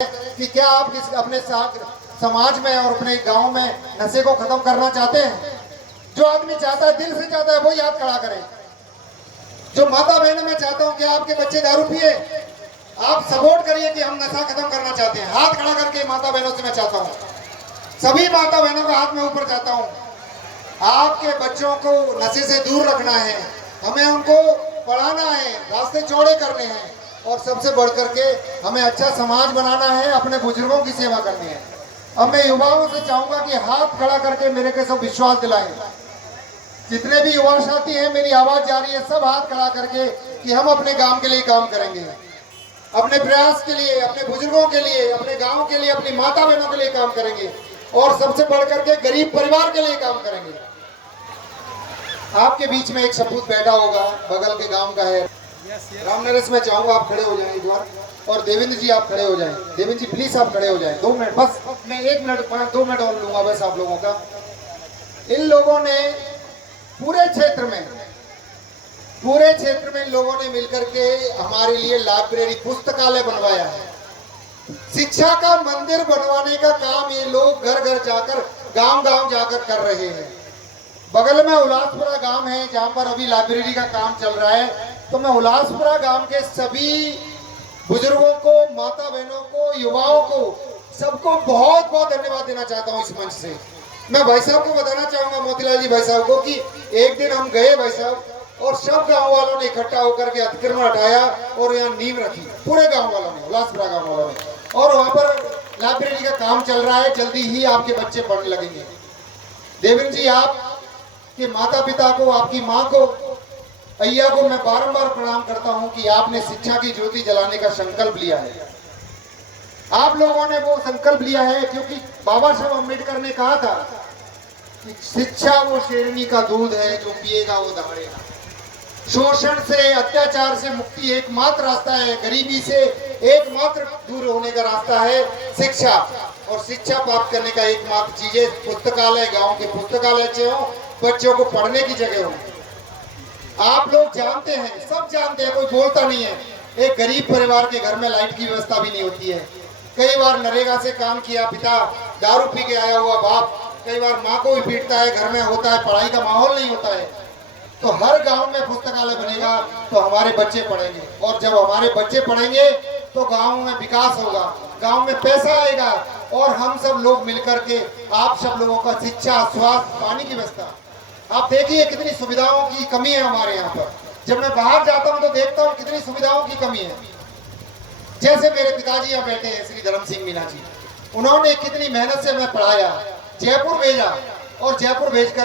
कि क्या आप अपने समाज में और अपने गांव में नशे को खत्म करना चाहते हैं? जो आदमी चाहता है, दिल से चाहता है, वो याद खड़ा करे। जो माता बहनों में चाहता हूँ कि आपके बच्चे दारू पिए, आप सपोर्ट करिए कि हम नशा खत्म करना चाहते हैं। हाथ खड़ा करके माता बहनों से मैं चाहता हूँ, सभी माता बहनों का हाथ में ऊपर चाहता हूँ, आपके बच्चों को नशे से दूर रखना है। हमें उनको पढ़ाना है, रास्ते चौड़े करने हैं, और सबसे बढ़ करके हमें अच्छा समाज बनाना है, अपने बुजुर्गों की सेवा करनी है। अब मैं युवाओं से चाहूंगा कि हाथ खड़ा करके मेरे के सब विश्वास दिलाएं। जितने भी युवा साथी हैं, मेरी आवाज जा रही है, सब हाथ खड़ा करके कि हम अपने गांव के लिए काम करेंगे, अपने प्रयास के लिए, अपने बुजुर्गों के लिए, अपने गांव के लिए, अपनी माता बहनों के लिए काम करेंगे, और सबसे बढ़ करके गरीब परिवार के लिए काम करेंगे। आपके बीच में एक सपूत बैठा होगा, बगल के गांव का है, राम नरेश। मैं चाहूंगा आप खड़े हो जाएं एक बार, और देवेंद्र जी आप खड़े हो जाएं। देवेंद्र जी प्लीज आप खड़े हो जाएं, 2 मिनट बस, मैं 1 मिनट 2 मिनट और लूंगा बस आप लोगों का। इन लोगों ने पूरे क्षेत्र में इन लोगों ने मिलकर के हमारे लिए लाइब्रेरी, पुस्तकालय बनवाया है। शिक्षा का मंदिर बनवाने का काम ये लोग घर घर जाकर, गांव गांव जाकर कर रहे हैं। बगल में उल्लासपुरा गांव है, जहां पर अभी लाइब्रेरी का काम चल रहा है। तो मैं उल्लासपुरा गांव के सभी बुजुर्गों को, माता बहनों को, युवाओं को, सबको बहुत बहुत धन्यवाद देना चाहता हूं इस मंच से। मैं भाई साहब को बताना चाहूंगा, मोतीलाल जी भाई साहब को, कि एक दिन हम गए भाई साहब, और सब गांव वालों ने इकट्ठा होकर के अतिक्रमण हटाया और यहाँ नींव रखी, पूरे गांव वालों ने, उल्लासपुरा गांव वालों ने। और वहां पर लाइब्रेरी का काम चल रहा है, जल्दी ही आपके बच्चे पढ़ने लगेंगे। देवेंद्र जी, आपके माता पिता को, आपकी माँ को, अय्या को मैं बारंबार प्रणाम करता हूं कि आपने शिक्षा की ज्योति जलाने का संकल्प लिया है। आप लोगों ने वो संकल्प लिया है क्योंकि बाबा साहब अम्बेडकर ने कहा था कि शिक्षा वो शेरनी का दूध है, जो पिएगा वो दहाड़ेगा। शोषण से, अत्याचार से मुक्ति एकमात्र रास्ता है, गरीबी से एकमात्र दूर होने का रास्ता है शिक्षा। और शिक्षा प्राप्त करने का एकमात्र चीज है पुस्तकालय। गाँव के पुस्तकालय अच्छे हो, बच्चों को पढ़ने की जगह हो। आप लोग जानते हैं, सब जानते हैं, कोई बोलता नहीं है, एक गरीब परिवार के घर में लाइट की व्यवस्था भी नहीं होती है। कई बार नरेगा से काम किया पिता, दारू पी के आया हुआ बाप, कई बार माँ को भी पीटता है, घर में होता है, पढ़ाई का माहौल नहीं होता है। तो हर गांव में पुस्तकालय बनेगा तो हमारे बच्चे पढ़ेंगे, और जब हमारे बच्चे पढ़ेंगे तो गांव में विकास होगा, गांव में पैसा आएगा, और हम सब लोग मिलकर के, आप सब लोगों का शिक्षा, स्वास्थ्य, पानी की व्यवस्था। आप देखिए कितनी सुविधाओं की कमी है हमारे यहाँ पर। जब मैं बाहर जाता हूँ तो देखता हूँ कितनी सुविधाओं की कमी है। जैसे मेरे पिताजी यहाँ बैठे हैं, श्री धर्म सिंह मीना जी, उन्होंने कितनी मेहनत से हमें पढ़ाया, जयपुर भेजा, और जयपुर भेजकर